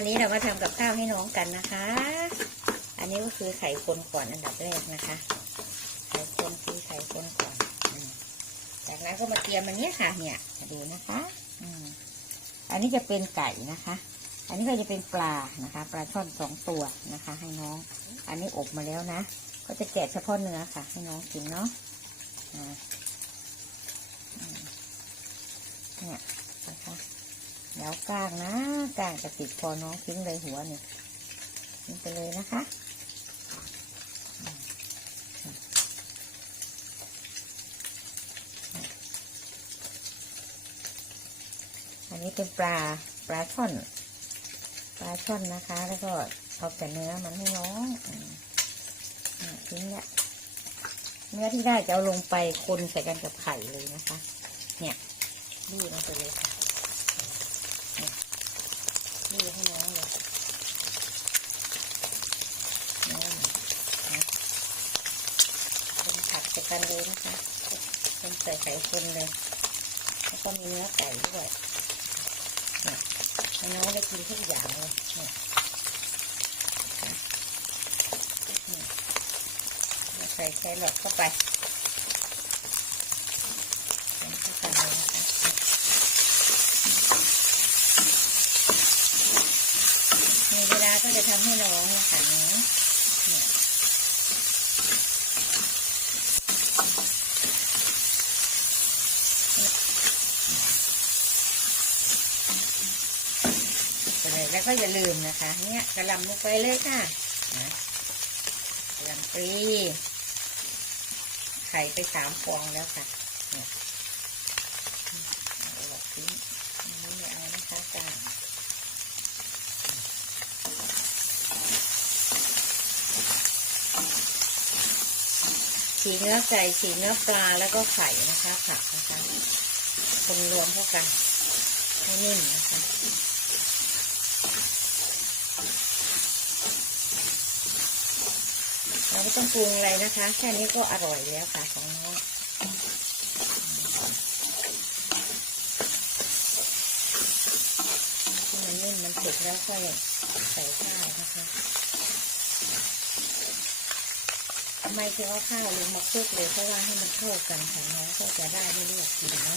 วันนี้เรามาทำกับข้าวให้น้องกันนะคะ อันนี้ก็คือไข่คนก่อนอันดับแรกนะคะ ไข่คนคือไข่คนก่อนอจากนั้นก็มาเตรียมอันนี้ค่ะ เนี่ยดูนะคะอือันนี้จะเป็นไก่นะคะ อันนี้ก็จะเป็นปลานะคะ ปลาช่อนสองตัวนะคะ ให้น้อง อันนี้อบมาแล้วนะ ก็จะแกะเฉพาะเนื้อค่ะ ให้น้องกินเนาะเนี่ยนะคะ แล้วก้างนะก้างจะติดคอน้องทิ้งเลยหัวเนี่ยทิ้งไปเลยนะคะอันนี้เป็นปลาปลาช่อน ปลาช่อนนะคะ แล้วก็เอาแต่เนื้อมันให้น้องทิ้งเนี่ยเนื้อที่ได้จะเอาลงไปคนใส่กันกับไข่เลยนะคะ เนี่ยนี่ลงไปเลยค่ะเนี่ย นี่ให้น้องเลยนี่นะคนผัดใส่กันเลยนะคะคนใส่ไข่คนเลย แล้วก็มีเนื้อไก่ด้วยเนี่ยให้น้องได้กินทุกอย่างเลยเนี่ยใส่แครอทเข้าไปใส่เข้าไปเลยนะคะมีเวลาก็จะทำให้น้องนะคะเนาะนี่ยไปเลยแล้วก็อย่าลืมนะคะ เนี่ยกระลำลงไปเลยค่ะนะกะลำปลีไข่ไปสามฟองแล้วค่ะเนี่ยเอาหลอกทิ้งอันนี้ไม่เอานะคะจ้า ฉีเนื้อไก่ฉีเนื้อปลาแล้วก็ไข่นะคะผักนะคะคนรวมเข้ากันให้นิ่มนะคะเราไม่ต้องปรุงอะไรนะคะ แค่นี้ก็อร่อยแล้วค่ะของน้องมันนิ่มมันสุกแล้วก็ใส่ข้าวนะคะทำไมถึงเอาข้าวลงมาคลุกเลยเพราะว่าให้มันเข้ากันของน้องก็จะได้ไม่เลือกกินนะ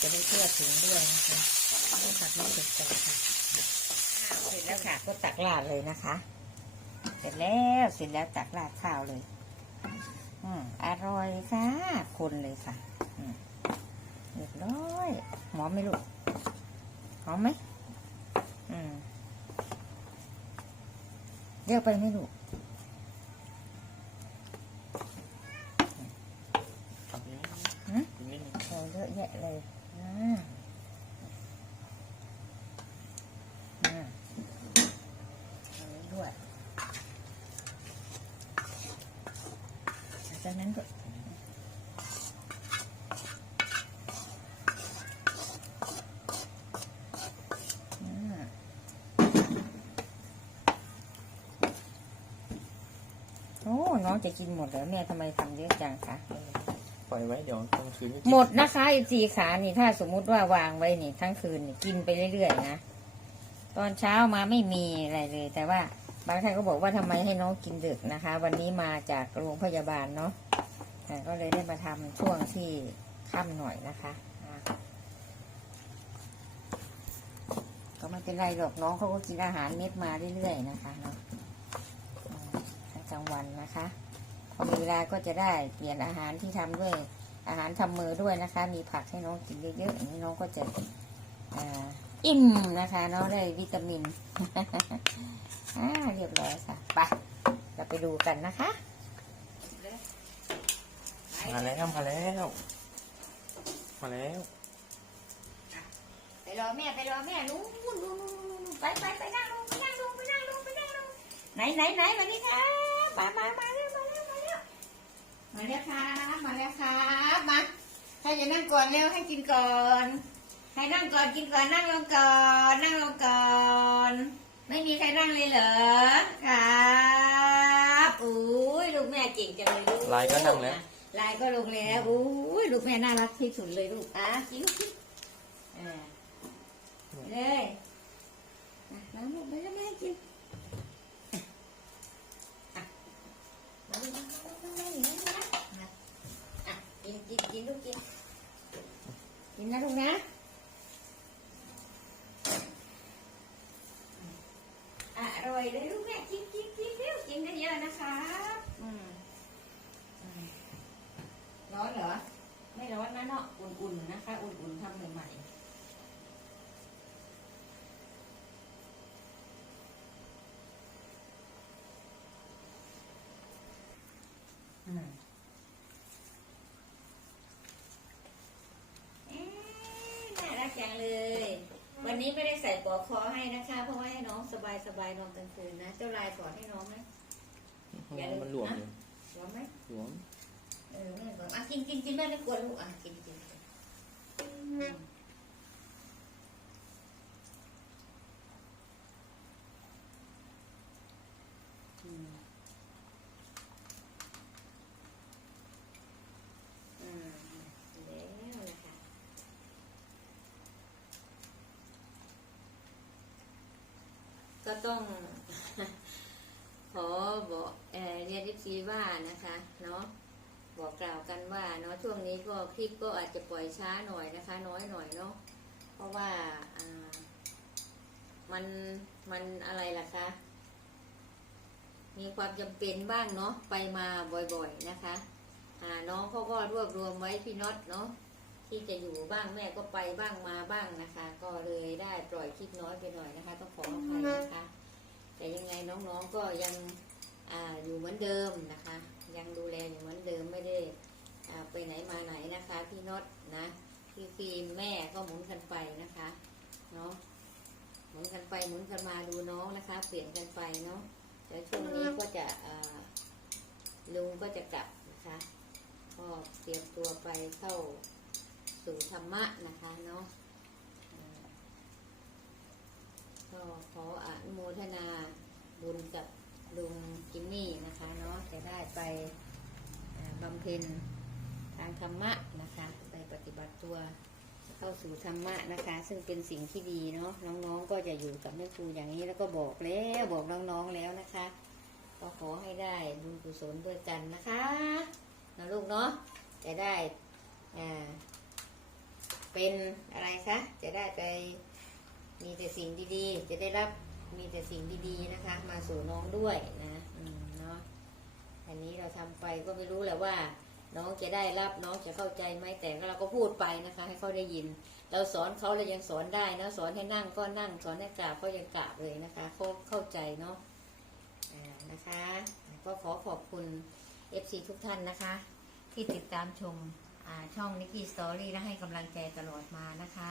จะได้ทั่วถึงด้วยนะคะต้องตักน้ำสุกก่อนค่ะเสร็จแล้วค่ะก็ตักราดเลยนะคะ เสร็จแล้วเสร็จแล้วตักราดข้าวเลย อืมอร่อยค่ะคนเลยค่ะอืมเรียบร้อยหอมไหมลูกหอมไหมอืมเรียกไปไหมลูก ครับนี่ หืม นิดนึง โอ้ เยอะแยะเลยอ่าอ่ด้วย จากนั้นก็อ่าโอ้ น้องจะกินหมดเหรอแม่ทำไมทำเยอะจังคะ ปล่อยไว้เดี๋ยวกลางคืนไกินหมดนะคะไอจีขานี่ถ้าสมมุติว่าวางไว้นี่ ทั้งคืนนี่กินไปเรื่อยๆนะตอนเช้ามาไม่มีอะไรเลย แต่ว่าบางท่านก็บอกว่าทำไมให้น้องกินดึกนะคะ วันนี้มาจากโรงพยาบาลเนาะแต่ก็เลยได้มาทำช่วงที่ค่ำหน่อยนะคะอ่าก็ไม่เป็นไรหรอกน้องเขาก็กินอาหารเม็ดมาเรื่อยๆนะคะเนาะอืมทั้งกลางวันนะคะ มีเวลาก็จะได้เปลี่ยนอาหารที่ทำด้วยอาหารทำมือด้วยนะคะ มีผักให้น้องกินเยอะๆอย่างนี้น้องก็จะอ่าอิ่มนะคะ น้องได้วิตามินอ่าเรียบร้อยค่ะไปเราไปดูกันนะคะมาแล้วมาแล้ว มาแล้วไปรอแม่ไปรอแม่นู้นนู้นนู้นนู้นไปไปไปนั่งลงไปนั่งลงไปนั่งลงไปนั่งลงไหนไหนไหนมานี่ครับมามามา มาแล้วครับมาแล้วครับมาใครจะนั่งก่อนเร็วให้กินก่อนให้นั่งก่อนกินก่อนนั่งลงก่อนนั่งลงก่อน ไม่มีใครนั่งเลยเหรอครับอุ้ยลูกแม่เก่งจังเลยลูกลายก็นั่งแล้ว ลายก็ลงแล้วอุ้ยลูกแม่น่ารักที่สุดเลยลูกอะกินกินอ่าเลยอะมามาลูกมาแล้วแม่กินอะมาลู กินกินกินลูกกินกินนะลูกนะอร่อยเลยลูกแม่กินกินกินเร็วกินได้เยอะนะคะอืมร้อนเหรอ ไม่ร้อนนะเนาะ อุ่นๆนะคะ อุ่นๆทำใหม่ๆ อืมเอ๊ะน่ารักจัง เลย วันนี้ไม่ได้ใส่ปลอกคอให้นะคะ เพราะว่าให้น้องสบายสบายๆนอนกลางคืนนะ เจ้าลายสอนให้น้องไหมอย่าลืม มันหลวมอยู่สอนไหมหลวม เออแม่บอกอะกินกินกินแม่ไม่กลัวลูกอะกินกินกินอืมอืมอืมแล้วนะคะ ก็ต้อง ขอบอกเอเรียนทิซีว่านะคะเนาะบอกกล่าวกันว่าเนาะช่วงนี้ก็คลิปก็อาจจะปล่อยช้าหน่อยนะคะ น้อยหน่อยเนาะเพราะว่าอ่ามันมันอะไรล่ะคะมีความจำเป็นบ้างเนาะไปมาบ่อยๆนะคะน้องเขาก็รวบรวมไว้พี่น็อตเนาะที่จะอยู่บ้างแม่ก็ไปบ้างมาบ้างนะคะ ก็ ล่อยคลิปน้อยไปหน่อยนะคะต้องขออภัยนะคะ แต่ยังไงน้องๆก็ยังออยู่เหมือนเดิมนะคะ ยังดูแลอยู่เหมือนเดิมไม่ได้ไปไหนมาไหนนะคะพี่น็อตนะพี่ฟิล์มแม่ก็หมุนกันไปนะคะเนาะหมุนกันไปหมุนกันมาดูน้องนะคะ เปลี่ยนกันไปเนาะแต่ช่วงนี้ก็จะลุงก็จะกลับนะคะก็เตรียมตัวไปเข้าสู่ธรรมะนะคะเนาะอ่า ก็ ขออนุโมทนาบุญกับลุงจิมมี่นะคะเนาะจะได้ไปบำเพ็ญทางธรรมะนะคะ ไปปฏิบัติตัวเข้าสู่ธรรมะนะคะ ซึ่งเป็นสิ่งที่ดีเนาะน้องๆก็จะอยู่กับแม่ครูอย่างนี้แล้วก็บอกแล้วบอกน้องๆแล้วนะคะ ก็ขอให้ได้บุญกุศลด้วยกันนะคะนะลูกเนาะจะได้เป็นอะไรคะจะได้ไป มีแต่สิ่งดีๆ จะได้รับมีแต่สิ่งดีๆนะคะ มาสู่น้องด้วยนะเนาะอันนี้เราทำไปก็ไม่รู้แหละว่า น้องจะได้รับน้องจะเข้าใจไหมแต่เราก็พูดไปนะคะ ให้เขาได้ยิน เราสอนเขาเรายังสอนได้นะสอนให้นั่งก็นั่งสอนให้กราบก็ยังกราบเลยนะคะเขาเข้าใจเนาะนะคะ ก็ขอขอบคุณ FC ทุกท่านนะคะ ที่ติดตามชมช่องนิกกี้สตอรี่และให้กำลังใจตลอดมานะคะ